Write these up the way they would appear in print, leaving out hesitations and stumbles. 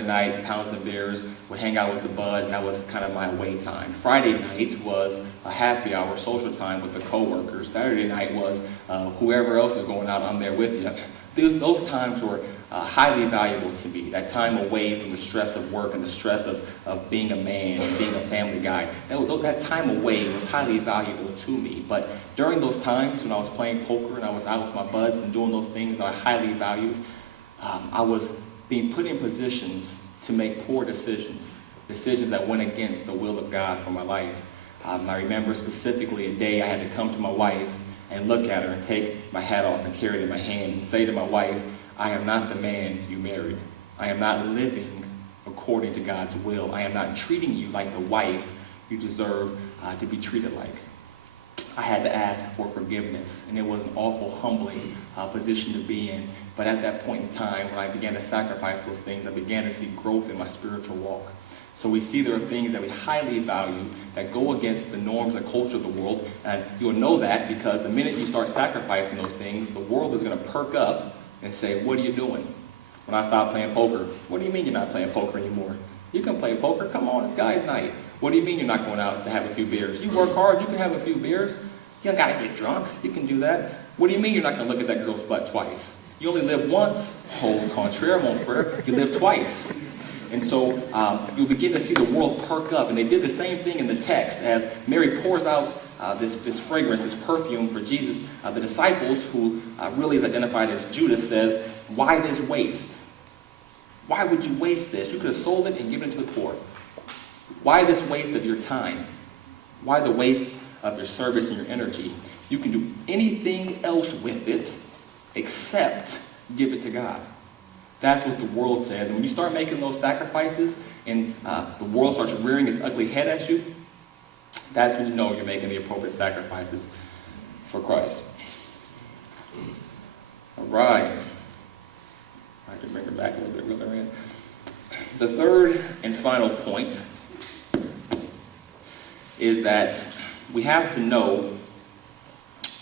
night, pounds and beers, would hang out with the buds. That was kind of my away time. Friday night was a happy hour, social time with the coworkers. Saturday night was whoever else is going out, I'm there with you. Those times were highly valuable to me. That time away from the stress of work and the stress of being a man and being a family guy. That time away was highly valuable to me. But during those times when I was playing poker and I was out with my buds and doing those things that I highly valued, I was being put in positions to make poor decisions that went against the will of God for my life. I remember specifically a day I had to come to my wife and look at her and take my hat off and carry it in my hand and say to my wife, I am not the man you married. I am not living according to God's will. I am not treating you like the wife you deserve to be treated like. I had to ask for forgiveness, and it was an awful, humbling position to be in. But at that point in time, when I began to sacrifice those things, I began to see growth in my spiritual walk. So we see there are things that we highly value that go against the norms, the culture of the world, and you'll know that because the minute you start sacrificing those things, the world is going to perk up and say, what are you doing? When I stopped playing poker, what do you mean you're not playing poker anymore? You can play poker. Come on, it's guys' night. What do you mean you're not going out to have a few beers? You work hard, you can have a few beers. You don't got to get drunk. You can do that. What do you mean you're not going to look at that girl's butt twice? You only live once. Au contraire, mon frère. You live twice. And so you begin to see the world perk up. And they did the same thing in the text as Mary pours out this fragrance, this perfume for Jesus. The disciples, who really is identified as Judas, says, why this waste? Why would you waste this? You could have sold it and given it to the poor. Why this waste of your time? Why the waste of your service and your energy? You can do anything else with it except give it to God. That's what the world says. And when you start making those sacrifices and the world starts rearing its ugly head at you, that's when you know you're making the appropriate sacrifices for Christ. All right. I can bring it back a little bit, reel her in. The third and final point is that we have to know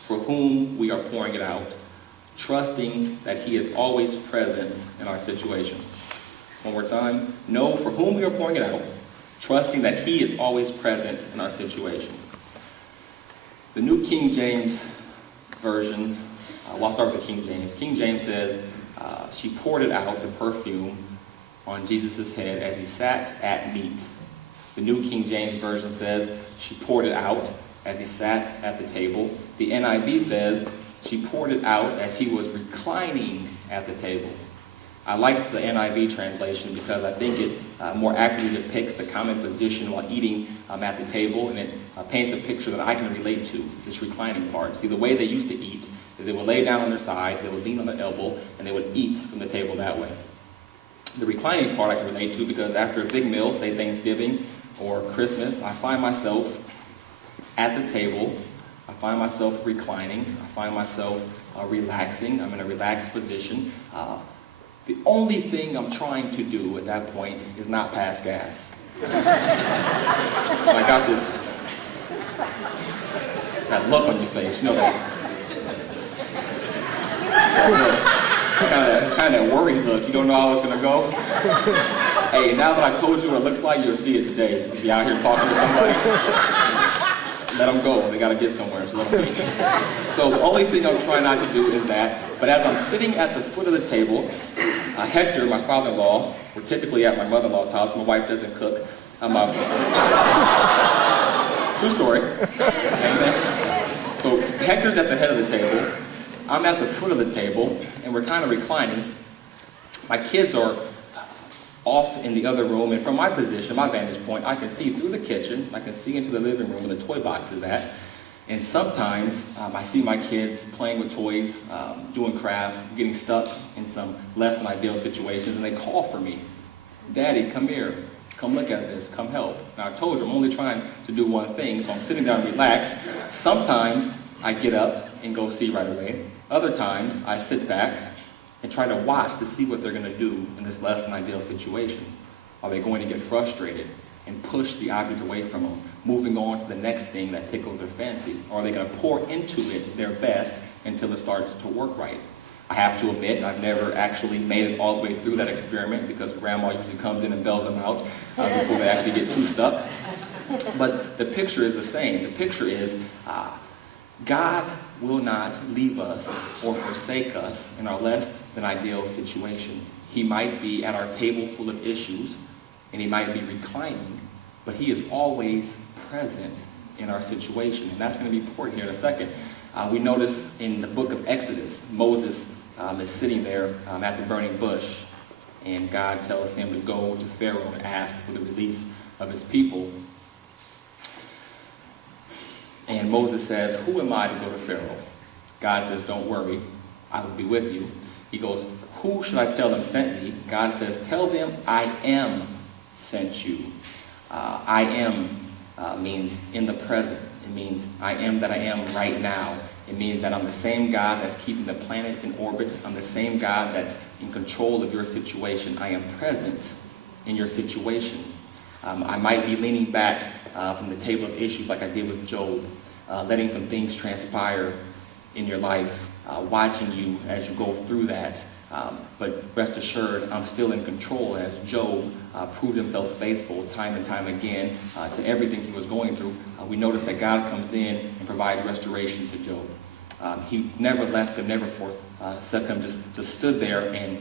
for whom we are pouring it out, trusting that He is always present in our situation. One more time. Know for whom we are pouring it out, trusting that He is always present in our situation. The New King James Version, I'll start with the King James. King James says, she poured it out, the perfume, on Jesus' head as He sat at meat. The New King James Version says she poured it out as He sat at the table. The NIV says she poured it out as He was reclining at the table. I like the NIV translation because I think it more accurately depicts the common position while eating at the table, and it paints a picture that I can relate to, this reclining part. See, the way they used to eat is they would lay down on their side, they would lean on their elbow, and they would eat from the table that way. The reclining part I can relate to because after a big meal, say Thanksgiving or Christmas, I find myself at the table, I find myself reclining, I find myself relaxing, I'm in a relaxed position. The only thing I'm trying to do at that point is not pass gas. So I got that look on your face, you know that. It's kind of that worried look. You don't know how it's going to go. Hey, now that I told you what it looks like, you'll see it today. You'll be out here talking to somebody. Let them go. They got to get somewhere. So let them be. So the only thing I'm trying not to do is that. But as I'm sitting at the foot of the table, Hector, my father-in-law, we're typically at my mother-in-law's house. My wife doesn't cook. True story. Amen. So Hector's at the head of the table. I'm at the foot of the table, and we're kind of reclining. My kids are off in the other room, and from my position, my vantage point, I can see through the kitchen, I can see into the living room where the toy box is at, and sometimes I see my kids playing with toys, doing crafts, getting stuck in some less than ideal situations, and they call for me. Daddy, come here. Come look at this. Come help. Now, I told you I'm only trying to do one thing, so I'm sitting down relaxed. Sometimes I get up and go see right away. Other times, I sit back and try to watch to see what they're going to do in this less than ideal situation. Are they going to get frustrated and push the object away from them, moving on to the next thing that tickles their fancy? Or are they going to pour into it their best until it starts to work right? I have to admit, I've never actually made it all the way through that experiment because Grandma usually comes in and bails them out before they actually get too stuck. But the picture is the same. The picture is God will not leave us or forsake us in our less than ideal situation. He might be at our table full of issues, and he might be reclining, but he is always present in our situation. And that's going to be important here in a second. We notice in the book of Exodus, Moses is sitting there at the burning bush, and God tells him to go to Pharaoh and ask for the release of his people. And Moses says, "Who am I to go to Pharaoh?" God says, "Don't worry, I will be with you." He goes, "Who should I tell them sent me?" God says, "Tell them I am sent you." I am means in the present. It means I am that I am right now. It means that I'm the same God that's keeping the planets in orbit. I'm the same God that's in control of your situation. I am present in your situation. I might be leaning back from the table of issues like I did with Job, letting some things transpire in your life, watching you as you go through that. But rest assured, I'm still in control, as Job proved himself faithful time and time again to everything he was going through. We notice that God comes in and provides restoration to Job. He never left him, never forsook him, just stood there and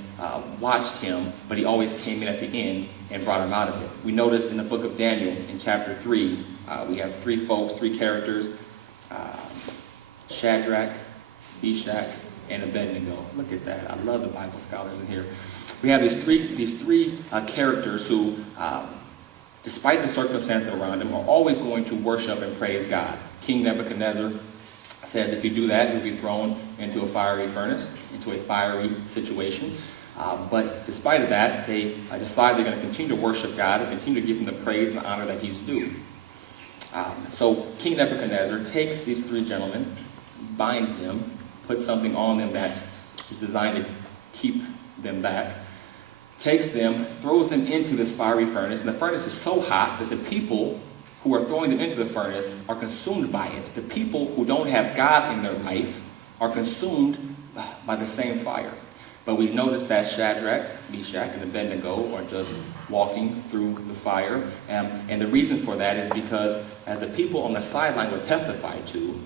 watched him, but he always came in at the end and brought him out of it. We notice in the book of Daniel, in chapter 3, we have three characters, Shadrach, Meshach, and Abednego. Look at that. I love the Bible scholars in here. We have these three characters who, despite the circumstances around them, are always going to worship and praise God. King Nebuchadnezzar says if you do that, you'll be thrown into a fiery furnace, into a fiery situation. But despite of that, they decide they're going to continue to worship God and continue to give him the praise and the honor that he's due. So King Nebuchadnezzar takes these three gentlemen, binds them, puts something on them that is designed to keep them back, takes them, throws them into this fiery furnace, and the furnace is so hot that the people who are throwing them into the furnace are consumed by it. The people who don't have God in their life are consumed by the same fire. But we notice that Shadrach, Meshach, and Abednego are just walking through the fire. And the reason for that is because, as the people on the sideline would testify to,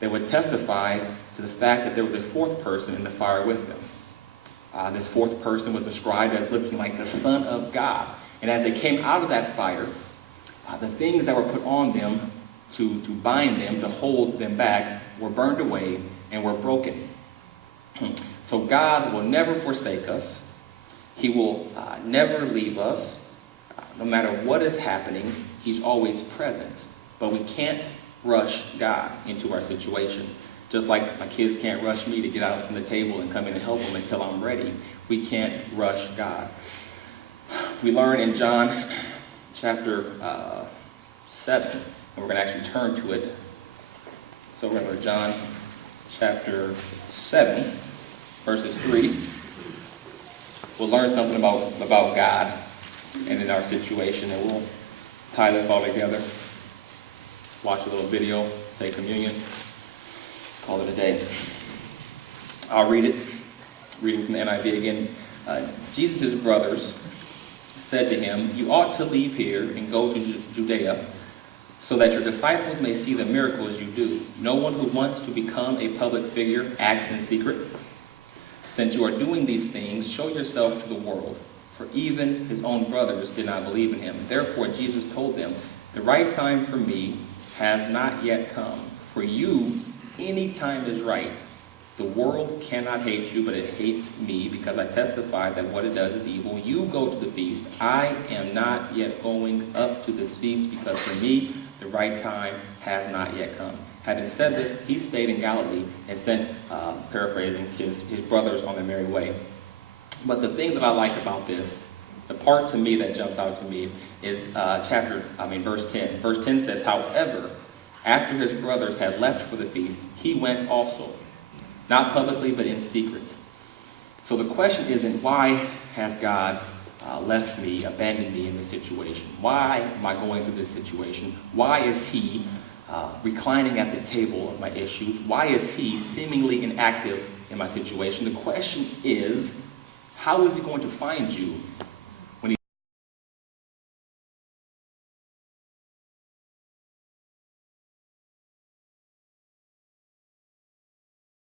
they would testify to the fact that there was a fourth person in the fire with them. This fourth person was described as looking like the Son of God. And as they came out of that fire, the things that were put on them to bind them, to hold them back, were burned away and were broken. So God will never forsake us. He will never leave us. No matter what is happening, he's always present. But we can't rush God into our situation. Just like my kids can't rush me to get out from the table and come in and help them until I'm ready. We can't rush God. We learn in John chapter 7, and we're going to actually turn to it. So we're going to go to John chapter 7, verses 3. We'll learn something about God and in our situation, and we'll tie this all together. Watch a little video, take communion, call it a day. I'll read it. Reading from the NIV again. Jesus' brothers said to him, "You ought to leave here and go to Judea, so that your disciples may see the miracles you do. No one who wants to become a public figure acts in secret. Since you are doing these things, show yourself to the world." For even his own brothers did not believe in him. Therefore Jesus told them, "The right time for me has not yet come. For you, any time is right. The world cannot hate you, but it hates me, because I testify that what it does is evil. You go to the feast. I am not yet going up to this feast, because for me, the right time has not yet come." Having said this, he stayed in Galilee and sent, paraphrasing, his brothers on their merry way. But the thing that I like about this, the part to me that jumps out to me, is verse 10. Verse 10 says, "However, after his brothers had left for the feast, he went also, not publicly, but in secret." So the question isn't, why has God left me, abandoned me in this situation? Why am I going through this situation? Why is he reclining at the table of my issues? Why is he seemingly inactive in my situation. The question is, how is he going to find you